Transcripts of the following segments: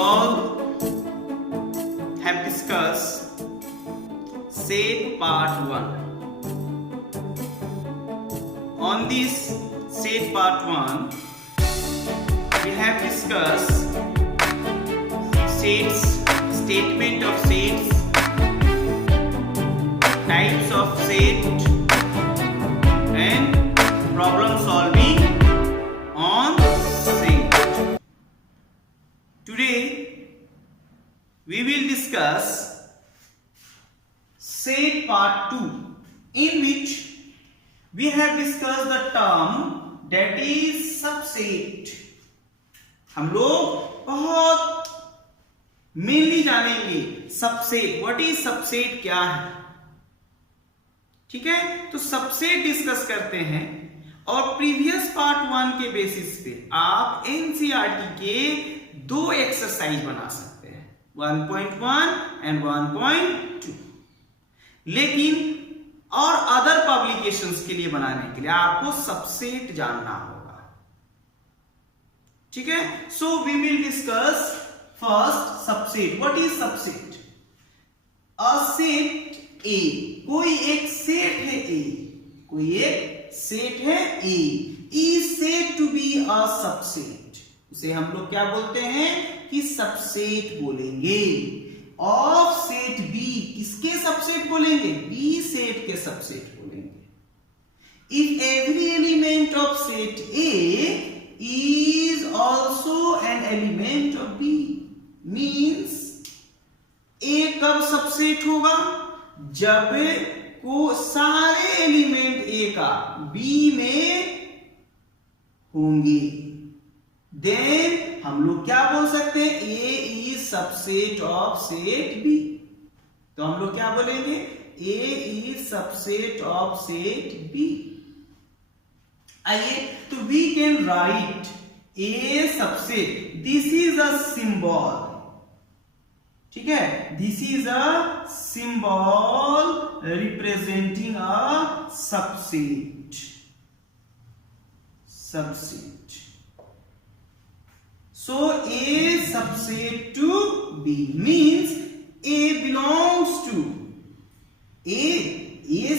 all have discussed set part 1. On this set part 1, we have discussed sets, statement of sets, types of set, and problem solving on set. Today we will discuss set part 2, in which we have discussed the term that is subset. हम लोग बहुत mainly जानेंगे subset. What is subset, क्या है. ठीक है, तो subset discuss करते हैं और प्रीवियस पार्ट 1 के बेसिस पे आप एनसीईआरटी के 2 एक्सरसाइज बना सकते हैं, 1.1 एंड 1.2. लेकिन और अदर पब्लिकेशंस के लिए बनाने के लिए आपको सबसेट जानना होगा. ठीक है, so we will discuss first subset. What is subset? A set A, कोई एक सेट है ए, कोई एक सेट है A, is said to be a subset. उसे हम लोग क्या बोलते हैं कि सबसेट बोलेंगे. ऑफ सेट बी, किसके सबसेट बोलेंगे? बी सेट के सबसेट बोलेंगे. If every element of set A is also an element of B, means A कब सबसेट होगा? जब को सारे एलिमेंट ए का बी में होंगे. देन हम लोग क्या बोल सकते हैं? A is subset of set B. तो हम लोग क्या बोलेंगे? A is subset of set B. आइए, तो we can write a subset. This is a symbol. ठीक है, this is a symbol representing a subset. Subset. So A subset to B means A belongs to A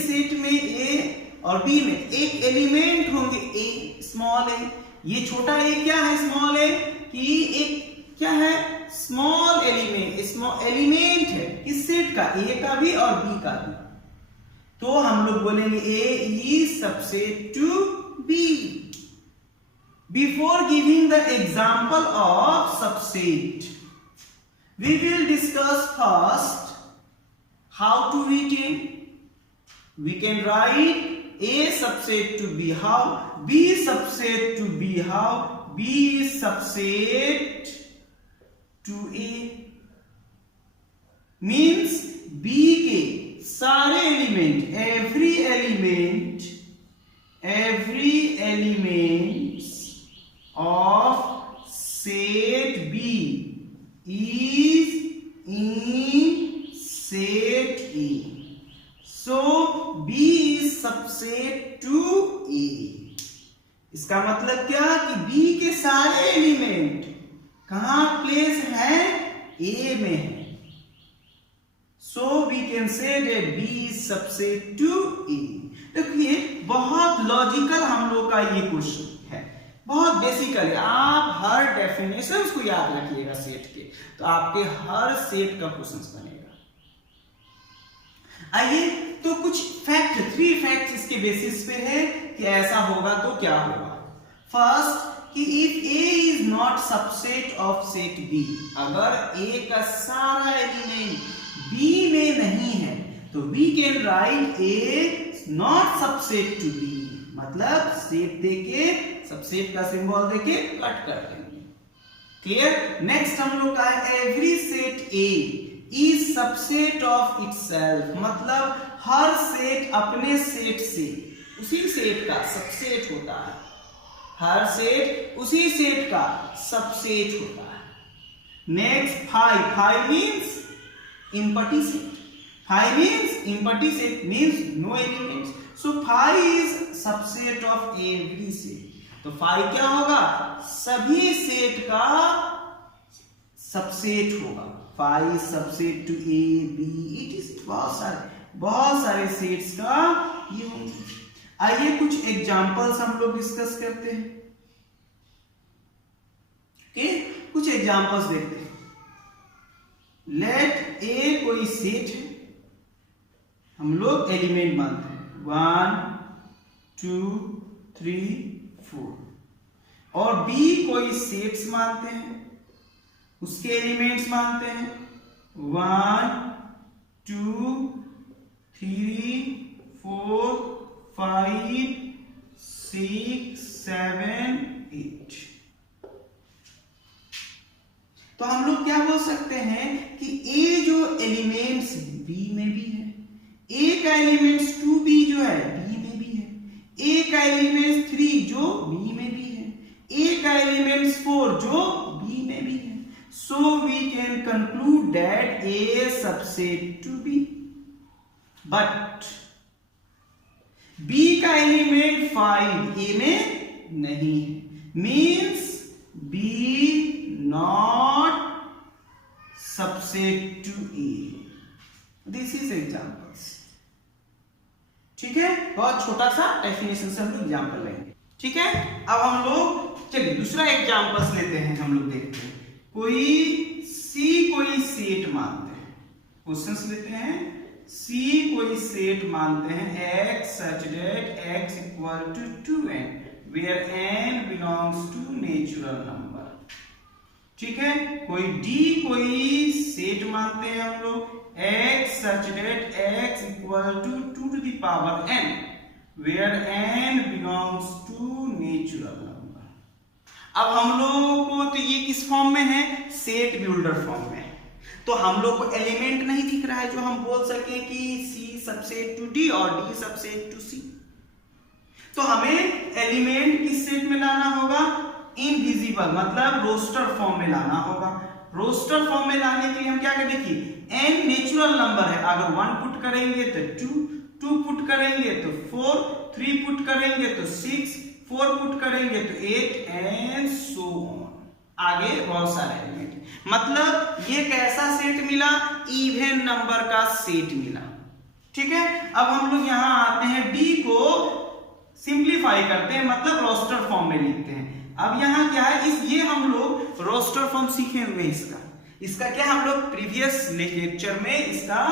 set में A और B में एक element होंगे A, small a. ये छोटा a क्या है? Small a. कि एक क्या है? स्मॉल एलिमेंट, स्मॉल एलिमेंट है किस सेट का? A का भी और B का भी. तो हम लोग बोलेंगे A is subset to B. Before giving the example of subset, we will discuss first how to written. We can write A subset to B. How? B subset to B. How? B is subset to A. Means B के सारे element, every element of set B is in set A. So B is subset to A. इसका मतलब क्या कि B के सारे element कहां place है? A में है. So we can say that B is subset to A. देखिए, बहुत लॉजिकल हम लोग का ये क्वेश्चन है, बहुत बेसिकल है. आप हर डेफिनेशंस को याद रखिएगा सेट के, तो आपके हर सेट का क्वेश्चंस बनेगा. आइए, तो कुछ फैक्ट, 3 फैक्ट इसके बेसिस पे है कि ऐसा होगा तो क्या होगा. फर्स्ट, कि if A is not subset of set B, अगर A का सारा एलिमेंट B में नहीं है तो we can write A not subset to B. मतलब सेट देके, सबसेट का सिंबल देके कट कर देंगे. क्लियर? नेक्स्ट हम लोग का है every set A is subset of itself. मतलब हर सेट अपने सेट से, उसी सेट का सबसेट होता है. हर सेट उसी सेट का सबसेट होता है. Next, five means empty set. Phi means empty set, means no elements. So phi is subset of every set. तो phi क्या होगा? सभी सेट का सबसेट होगा, 5 subset to A B, it is बहुत सारे सेट्स का ये होंगे। आइए कुछ एग्जांपल्स हम लोग डिस्कस करते हैं। ओके, कुछ एग्जांपल्स देखते हैं। लेट ए कोई सेट है, हम लोग एलिमेंट मानते हैं 1 2 3 4, और बी कोई सेट्स मानते हैं, उसके एलिमेंट्स मानते हैं 1 2 3 4 5 6 7 8। तो हम लोग क्या बोल सकते हैं कि ए जो एलिमेंट्स बी में भी है, ए का एलिमेंट्स 2b जो है बी में भी है, ए का एलिमेंट्स 3 जो बी में भी है, ए का एलिमेंट्स 4 जो बी में भी है। So we can conclude that A is subset to B, but B का एलिमेंट 5 A में नहीं है, means B not subset to A. This is examples. ठीक है, बहुत छोटा सा डेफिनेशन से हम लोग एग्जाम्पल लेंगे। ठीक है, अब हम लोग चलिए दूसरा एग्जाम्पल्स लेते हैं। हम लोग देखते हैं कोई C कोई सेट मानते हैं, क्वेश्चंस लेते हैं। C कोई सेट मानते हैं X such that X equal to 2n where n belongs to natural number। ठीक है, कोई D कोई सेट मानते हैं हम लोग X such that X equal to 2 to the power n where n belongs to natural number। अब हम लोगों को तो ये किस फॉर्म में है, सेट बिल्डर फॉर्म में है। तो हम लोग को एलिमेंट नहीं दिख रहा है जो हम बोल सके कि C सबसेट टू D और D सबसेट टू C। तो हमें एलिमेंट किस सेट में लाना होगा, इनविजिबल मतलब रोस्टर फॉर्म में लाना होगा। रोस्टर फॉर्म में लाने के लिए हम क्या करें, देखिए n नेचुरल नंबर है, अगर 1 पुट करेंगे तो 2 पुट करेंगे तो 4, 3 पुट करेंगे तो 6, 4 पुट करेंगे तो 8 एंड सो ऑन। आगे बहुत सारे एलिमेंट, मतलब ये कैसा सेट मिला, इवन नंबर का सेट मिला। ठीक है, अब हम लोग यहां आते हैं D को सिंप्लीफाई करते हैं, मतलब रोस्टर फॉर्म में लिखते हैं। अब यहां क्या है, ये हम लोग रोस्टर फॉर्म सीखे हुए इसका क्या हम लोग प्रीवियस लेक्चर में इसका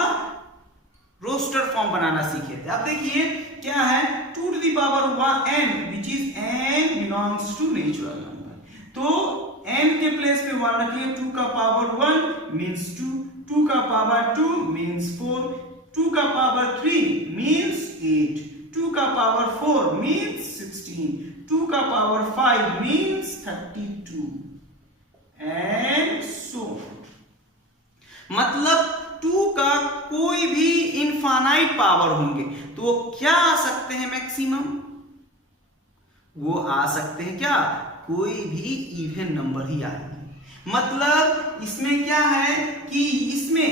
रोस्टर फॉर्म बनाना सीखे थे। अब देखिए क्या है, 2 to the power n which is n belongs to natural number। तो n के प्लेस पे 1 रखिए, 2 का पावर 1 means 2, 2 का पावर 2 means 4, 2 का पावर 3 means 8, 2 का पावर 4 means 16, 2 का power 5 means 32 and so on। मतलब 2 का कोई भी इनफाइनाइट पावर होंगे तो वो क्या आ सकते हैं, मैक्सिमम वो आ सकते हैं क्या, कोई भी इवन नंबर ही आएंगे। मतलब इसमें क्या है कि इसमें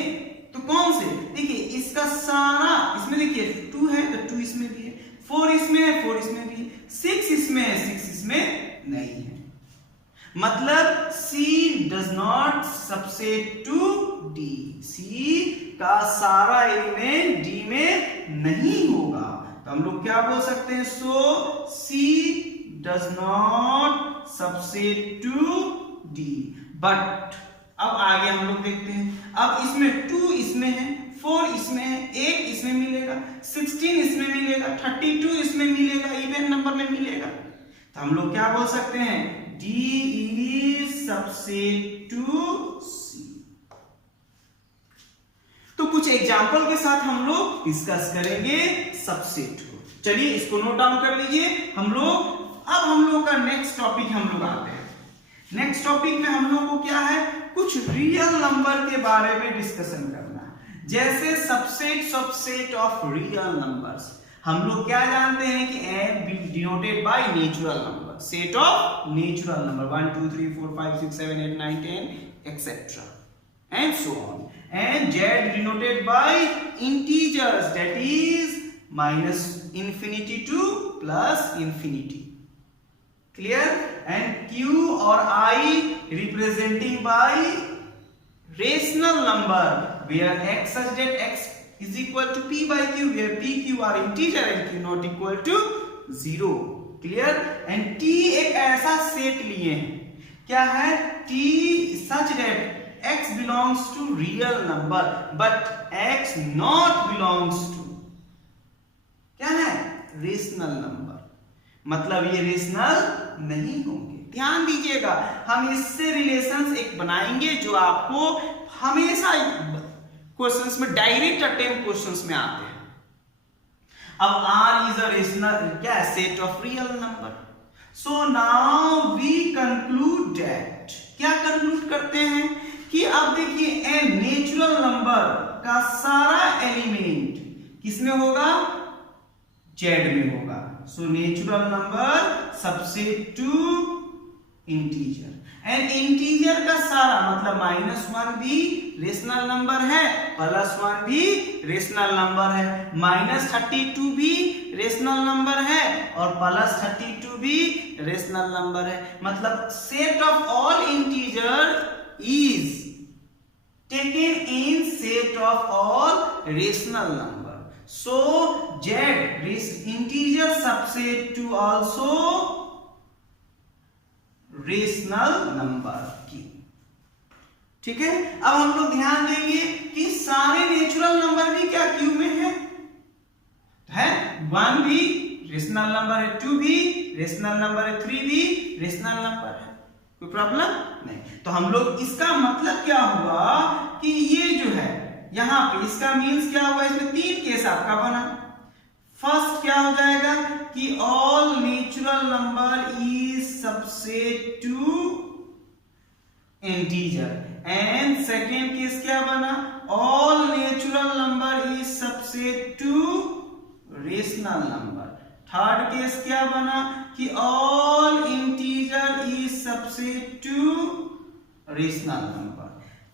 तो कौन से, देखिए इसका सारा, इसमें देखिए 2 है तो 2 इसमें भी है, 4 इसमें है 4 इसमें भी है, 6 इसमें है 6 इसमें नहीं है। मतलब C does not subset to D, C का सारा एलिमेंट D में नहीं होगा। तो हम लोग क्या बोल सकते हैं, सो C does not subset to D। But अब आगे हम लोग देखते हैं, अब इसमें 2 इसमें है, 4 इसमें है, 8 इसमें मिलेगा, 16 इसमें मिलेगा, 32 इसमें मिलेगा, इवन नंबर में मिलेगा। तो हम लोग क्या बोल सकते हैं, D is subset to C। तो कुछ एग्जाम्पल के साथ हम लोग डिस्कस करेंगे सबसेट को। चलिए इसको नोट डाउन कर लीजिए। अब हम लोग का नेक्स्ट टॉपिक हम लोग आते हैं। नेक्स्ट टॉपिक में हम लोग को क्या है, कुछ रियल नंबर के बारे में डिस्कशन करना है, जैसे सबसेट ऑफ रियल नंबर्स। हम लोग क्या जानते हैं कि n denoted by natural number, set of natural number 1 2 3 4 5 6 7 8 9 10 etc. and so on, and z denoted by integers, that is minus infinity to plus infinity, clear, and q or I representing by rational number where x such that x is equal to p by q, where p q are integer and q not equal to 0. Clear? And t एक ऐसा set लिए हैं, क्या है? t such that x belongs to real number but x not belongs to क्या है? Rational number. मतलब ये रेशनल नहीं होंगे. ध्यान दीजिएगा, हम इससे रिलेशंस एक बनाएंगे जो आपको हमेशा क्वेश्चंस में, डायरेक्ट अटेम्प्ट क्वेश्चंस में आते हैं. अब R इज अ रेशनल क्या? Set of real number. So now we conclude that, क्या कंक्लूड करते हैं कि अब देखिए n नेचुरल नंबर का सारा एलिमेंट किसमें होगा? Z में होगा. So natural number subset to integer, and integer का सारा मतलब -1 भी रेशनल नंबर है, +1 भी रेशनल नंबर है, -32 भी रेशनल नंबर है और +32 भी रेशनल नंबर है. मतलब set of all integer is taken in set of all rational number. So Z integer subset to also rational number की. ठीक है? अब हम लोग ध्यान देंगे कि सारे नेचुरल नंबर भी क्या क्यू में है? 1 भी रेशनल नंबर है, 2 भी रेशनल नंबर है, 3 भी रेशनल नंबर है. कोई प्रॉब्लम नहीं. तो हम लोग इसका मतलब क्या हुआ कि ये जो है यहां पे इसका मीन्स क्या हुआ? इसमें 3 केस आपका बना. फर्स्ट क्या हो जाएगा कि all natural number is subset to integer, and second case क्या बना? All natural number is subset to rational number. Third case क्या बना कि all integer is subset to rational number.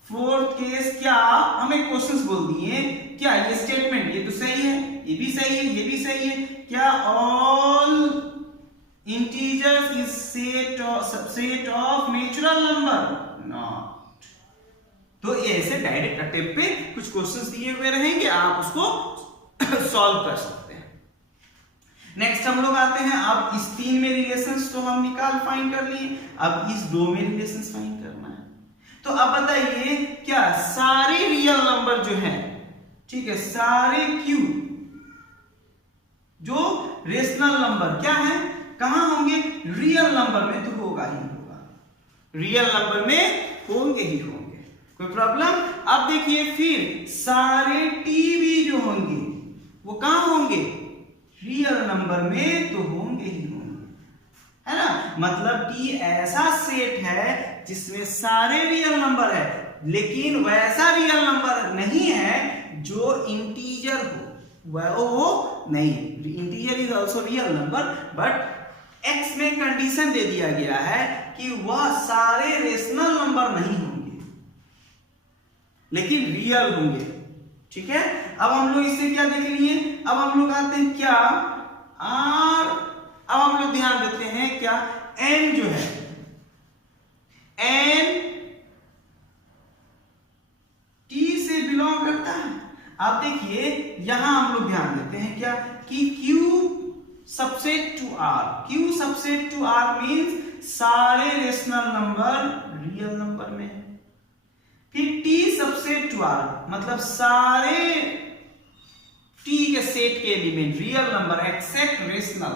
Fourth case क्या? हमें क्वेश्चंस बोल दिए क्या ये स्टेटमेंट, ये तो सही है, ये भी सही है, ये भी सही है. क्या all integers is subset of natural number? Not. तो ये ऐसे डायरेक्ट अटेम्प्ट पे कुछ क्वेश्चंस दिए हुए रहेंगे, आप उसको सॉल्व कर सकते हैं. नेक्स्ट हम लोग आते हैं, अब इस 3 में रिलेशंस तो हम निकाल फाइंड कर लिए, अब इस 2 में रिलेशंस फाइंड करना है. तो अब बताइए क्या सारे रियल नंबर जो हैं, ठीक है, सारे Q जो रेशनल नंबर क्या है, कहां होंगे? रियल नंबर में तो होगा ही होगा, रियल नंबर में होंगे ही होंगे. कोई प्रॉब्लम? अब देखिए फिर सारे T भी जो होंगे वो कहां होंगे? रियल नंबर में तो होंगे ही होंगे, है ना. मतलब T ऐसा सेट है जिसमें सारे रियल नंबर है, लेकिन वैसा रियल नंबर नहीं है जो इंटीजर हो, वो नहीं. Integer is also real number but x में कंडीशन दे दिया गया है कि वह सारे रेशनल नंबर नहीं होंगे लेकिन रियल होंगे. ठीक है? अब हम लोग इससे क्या देख लिए? अब हम लोग आते हैं क्या R. अब हम लोग ध्यान देते हैं क्या n जो है, n T से बिलोंग करता है. आप देखिए यहां हम लोग ध्यान देते हैं क्या कि Q subset to R. Q subset to R means सारे रेशनल नंबर रियल नंबर में. फिर T सबसेट टू R मतलब सारे T के सेट के element real number except rational,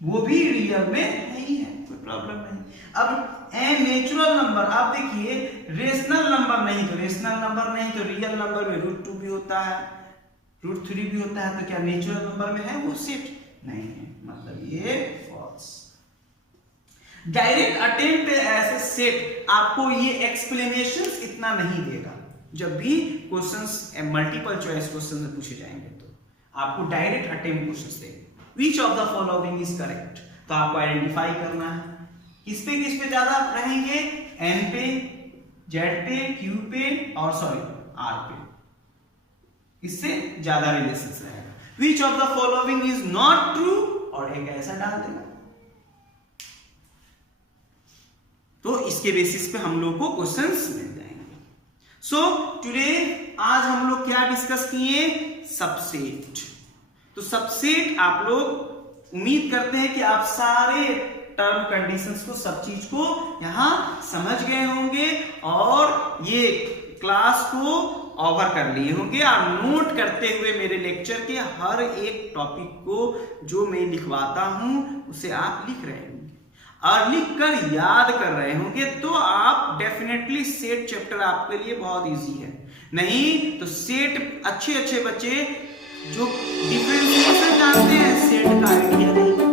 वो भी रियल में नहीं है, कोई प्रॉब्लम नहीं. अब n नेचुरल नंबर, आप देखिए रेशनल नंबर नहीं तो रेशनल नंबर नहीं तो रियल नंबर में √2 भी होता है, √3 भी होता है, तो क्या नेचुरल नंबर में है वो सेट? नहीं है, मतलब ये फॉल्स. डायरेक्ट अटेम्प्ट ऐसे सेट आपको ये एक्सप्लेनेशंस इतना नहीं देगा. जब भी क्वेश्चंस मल्टीपल चॉइस क्वेश्चन पूछे जाएंगे तो आपको डायरेक्ट अटेम्प्ट क्वेश्चंस देंगे. Which of the following is correct, तो आपको आइडेंटिफाई करना है किस पे ज्यादा रहेंगे, n पे, z पे, q पे और r पे, इससे ज्यादा रिलेशंस रहेगा. Which of the following is not true, और एक ऐसा डाल देगा. तो इसके बेसिस पे हम लोग को क्वेश्चंस मिल जाएंगे. सो टुडे आज हम लोग क्या डिस्कस किए, सबसेट। तो सबसेट आप लोग उम्मीद करते हैं कि आप सारे टर्म कंडीशंस को, सब चीज को यहां समझ गए होंगे और ये क्लास को ओवर कर लिए होंगे और नोट करते हुए मेरे लेक्चर के हर एक टॉपिक को जो मैं लिखवाता हूं उसे आप लिख रहे होंगे और लिखकर याद कर रहे होंगे। तो आप डेफिनेटली सेट चैप्टर आपके लिए बहुत इजी है। नहीं तो सेट अच्छे बच्चे जो डिफरेंशिएशन जानते हैं, सेट का आइडिया नहीं